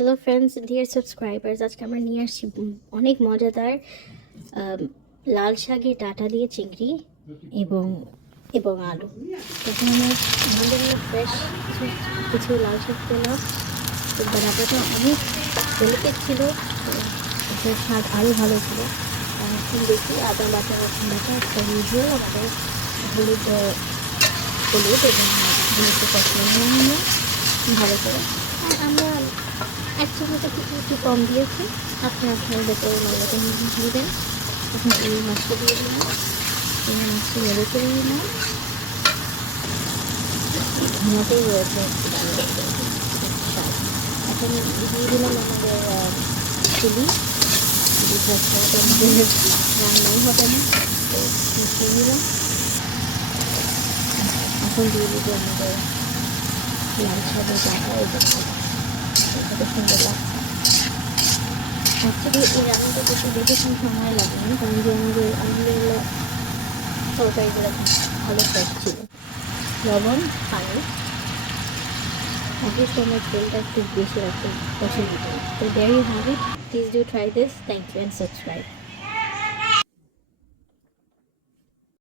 Hello friends, deer subscribers, আজকে আমরা নিয়ে আসছি অনেক মজাদার লাল শাকের ডাঁটা দিয়ে চিংড়ি এবং এবং আলু। তখন আমরা আমাদের ফ্রেশ কিছু লাল শাক পেলাম। তো ডাঁটাটা অনেক ডেলিকেট ছিল, এটার স্বাদ আরও ভালো ছিল। এখন দেখি আদা বাটা রসুন বাটা একটা ইউজুয়াল আমাদের হলুদ হলুদ এবং হলুদটা কষিয়ে নিয়ে ভালো করে। আর আমরা এক চামচ একটু একটু কম দিয়েছি, আপনি আপনার ভেতরে মতো দিবেন। এখন এই মাছটা দিয়ে দিলাম, এই মাছটা নেড়ে করে দিলাম। ঘুমাতেই রয়েছে স্বাদ। এখন দিয়ে দিলাম আমাদের চিলি আমাদের রান্নাই হবে না, তো মিশিয়ে দিলাম। এখন দিয়ে দিব আমাদের লাল শাকের ডাঁটা এবং কত সুন্দর লাগছে। অ্যাকচুয়ালি এই রান্নাটা করতে বেশিক্ষণ সময় লাগেনি, কারণ যে আমাদের আলহামদুলিল্লাহ তরকারিগুলো ভালো ফ্রেশ ছিল। লবণ, পানি, অবশ্যই আমার তেলটা একটু বেশি রাখতে পছন্দ করি। তো there you have it, please do try this. Thank you and subscribe.